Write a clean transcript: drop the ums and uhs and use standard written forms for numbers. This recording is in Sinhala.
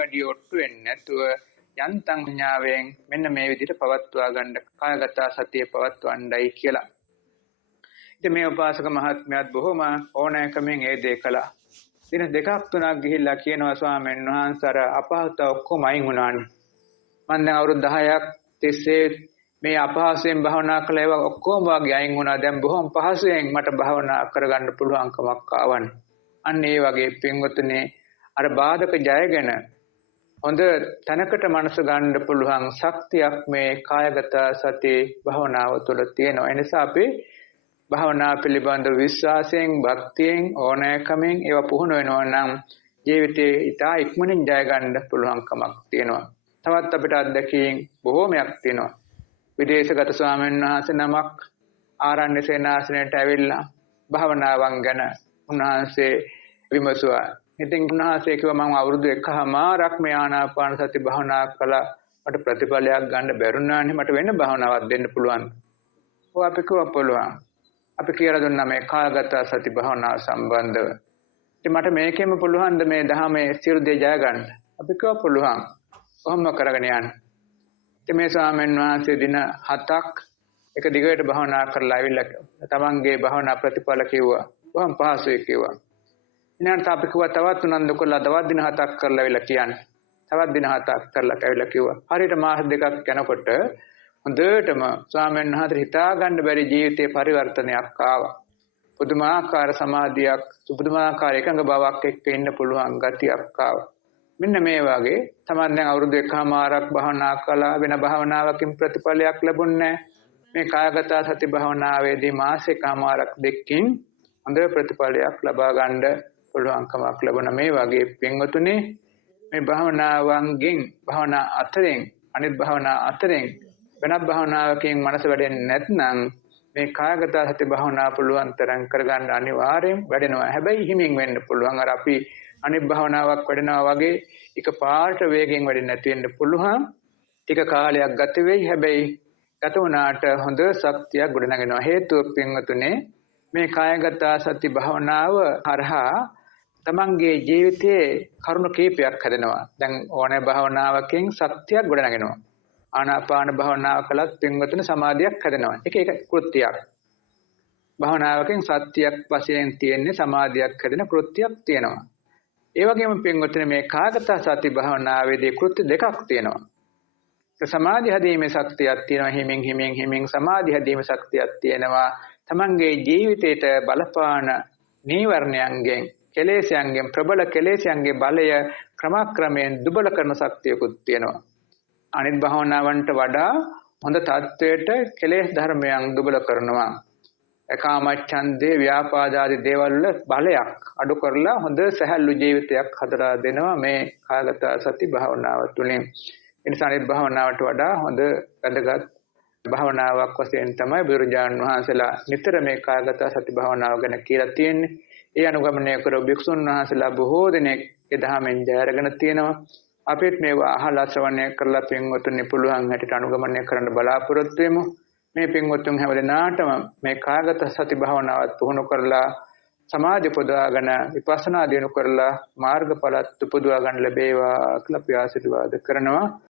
වැඩි ඔට්ටු වෙන්නේ නැතුව යන්තම් ඥාවෙන් මෙන්න මේ විදිහට පවත්වා ගන්න කායගත සතිය පවත්වන්නයි කියලා. ඉතින් මේ උපාසක මහත්මයාත් බොහොම ඕනෑකමින් ඒ දේ කළා. දින දෙකක් තුනක් ගිහිල්ලා කියනවා ස්වාමීන් වහන්සේ අර අපහසුතාව ඔක්කොම අයින් වුණානේ. මම දැන් අවුරුදු 10ක් තිස්සේ මේ අපහසුයෙන් භාවනා කළා ඒවා ඔක්කොම වගේ අයින් වුණා. දැන් බොහොම පහසුවෙන් මට භාවනා කරගන්න පුළුවන්කමක් ආවනේ. අන්න ඒ වගේ පින්වතුනි අර බාධක ජයගෙන හොඳ තැනකට මනස ගන්න පුළුවන් ශක්තියක් මේ කායගත සති භාවනාව තුළ තියෙනවා. ඒ නිසා අපි භාවනා පිළිබඳ විශ්වාසයෙන්, භක්තියෙන්, ඕනෑකමින් ඒවා පුහුණු වෙනවා නම් ජීවිතේ ඉතා ඉක්මනින් ජය ගන්න පුළුවන්කමක් තියෙනවා. තවත් අපිට අත්දැකීම් බොහෝමයක් තියෙනවා. විදේශගත ස්වාමීන් වහන්සේ නමක් ආරණ්‍ය සේනාසනයට ඇවිල්ලා භාවනාවන් ගැන උන්වහන්සේ විමසුවා. ඉතින් උන්වහන්සේ කිව්වා මම අවුරුදු 1කමාරක් මේ ආනාපාන සති භාවනා කළා. මට ප්‍රතිඵලයක් ගන්න බැරුණානේ. මට වෙන භාවනාවක් දෙන්න පුළුවන්. ඔව් අපි කිව්වා පුළුවන්. අපි කියලා දුන්නා මේ කායගත සති භාවනාව සම්බන්ධව. ඉතින් මට මේකෙම පුළුවන් ද මේ ධහමේ සියලු දේ ජය ගන්න. අපි කිව්වා පුළුවන්. කොහොම කරගෙන යන්න. ඉතින් මේ ස්වාමීන් වහන්සේ දින 7ක් එක දිගට භාවනා කරලා ආවිල්ලා තමන්ගේ භාවනා ප්‍රතිඵල කිව්වා. කොහොම පහසුයි කිව්වා. ඊළඟට අපි කිව්වා තවත් උනන්දු කරලා තවත් දින 7ක් කරලා ආවිල්ලා කියන්න. තවත් දින 7ක් කරලා ආවිල්ලා කිව්වා. හරියට මාස දෙකක් යනකොට හොඳටම ස්වාමීන් වහන්සේ හිතා ගන්න බැරි ජීවිතේ පරිවර්තනයක් ආවා. පුදුමාකාර සමාධියක්, පුදුමාකාර එකඟ බවක් එක්ක ඉන්න පුළුවන් ගතියක් ආවා. මෙන්න මේ වගේ තමයි දැන් අවුරුදු 1කමාරක් භාවනා කළා වෙන භාවනාවකින් ප්‍රතිඵලයක් ලැබුණේ මේ කායගත සති භාවනාවේදී මාසෙකමාරක් දෙකකින් හොඳ ප්‍රතිඵලයක් ලබා ගන්න පුළුවන්කමක් ලැබුණ මේ වගේ පින්වතුනි මේ භාවනාවන්ගෙන් භාවනා අතරින් අනිත් භාවනා අතරින් වෙනත් භාවනාවකින් මනස වැඩෙන්නේ නැත්නම් මේ කායගත සති භාවනාව පුළුවන් තරම් කරගන්න අනිවාර්යෙන් වැඩෙනවා. හැබැයි හිමින් වෙන්න පුළුවන්. අර අපි අනිත් භාවනාවක් වැඩෙනවා වගේ එකපාරට වේගෙන් වැඩෙන්නේ නැති වෙන්න පුළුවන්. ටික කාලයක් ගත වෙයි. හැබැයි ගත වුණාට හොඳ ශක්තියක් ගොඩනගෙනවා. හේතුව පින්වතුනි මේ කායගත සති භාවනාව හරහා තමන්ගේ ජීවිතයේ කරුණු කීපයක් හැදෙනවා. දැන් ඕනෑ භාවනාවකින් ශක්තියක් ගොඩනගෙනවා. ආනාපාන භාවනාව කළත් පින්වතුනි සමාධියක් හැදෙනවා. ඒක කෘත්‍යයක්. භාවනාවකින් සත්‍යයක් වශයෙන් තියෙන්නේ සමාධියක් හැදෙන කෘත්‍යයක් තියෙනවා. ඒ වගේම පින්වතුනි මේ කායගත සති භාවනාවේදී කෘත්‍ය දෙකක් තියෙනවා. සමාධි හැදීමේ ශක්තියක් තියෙනවා. හිමින් සමාධි හැදීමේ ශක්තියක් තියෙනවා. තමන්ගේ ජීවිතයට බලපාන නීවරණයන්ගෙන් කෙලෙසයන්ගෙන් ප්‍රබල කෙලෙසයන්ගේ බලය ක්‍රමක්‍රමයෙන් දුබල කරන ශක්තියකුත් තියෙනවා. අනිත් භාවනාවන්ට වඩා හොඳ තත්වයට කෙලෙස් ධර්මයන් දුබල කරනවා. කාමච්ඡන්දේ ව්‍යාපාද ආදී දේවල් වල බලයක් අඩු කරලා හොඳ සැහැල්ලු ජීවිතයක් හදලා දෙනවා මේ කායගත සති භාවනාව තුළින්. ඒ නිසා අනිත් භාවනාවට වඩා හොඳ වැදගත් භාවනාවක් වශයෙන් තමයි බුදුරජාණන් වහන්සේලා නිතර මේ කායගත සති භාවනාව ගැන කියලා තියෙන්නේ. ඒ අනුගමනය කරව භික්ෂුන් වහන්සේලා බොහෝ දෙනෙක් ඒ ධර්මයෙන් ජය අරගෙන තියෙනවා. අපිත් මේවා අහලා ශ්‍රවණය කරලා පින්වතුන්ි පුළුවන් හැටියට අනුගමනය කරන්න බලාපොරොත්තු වෙමු. මේ පින්වතුන් හැමදෙනාටම මේ කායගත සති භාවනාවත් පුහුණු කරලා සමාධි පුදවාගෙන විපස්සනා දිනු කරලා මාර්ගඵලත් උපදවා ගන්න ලැබේවා කියලා අපි ආශිර්වාද කරනවා.